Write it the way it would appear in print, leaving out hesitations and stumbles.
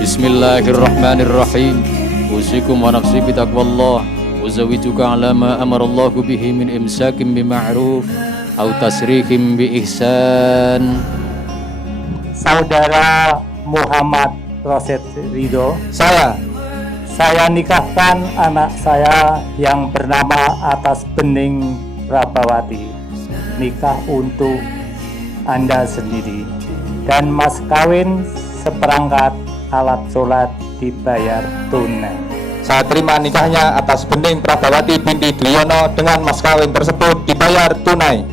Bismillahirrahmanirrahim. Usikum wa nafsi bitaqwallah wa zawijuka ala ma amarallahu bihi min imsakim bima'ruf aw tasrihim bi ihsan. Saudara Muhammad Roset Ridho, saya nikahkan anak saya yang bernama Atas Bening Prabawati. Nikah untuk Anda sendiri, dan mas kawin seperangkat alat sholat dibayar tunai. Saya terima nikahnya Atas Bening Prabawati binti Dwiyono dengan mas kawin tersebut dibayar tunai.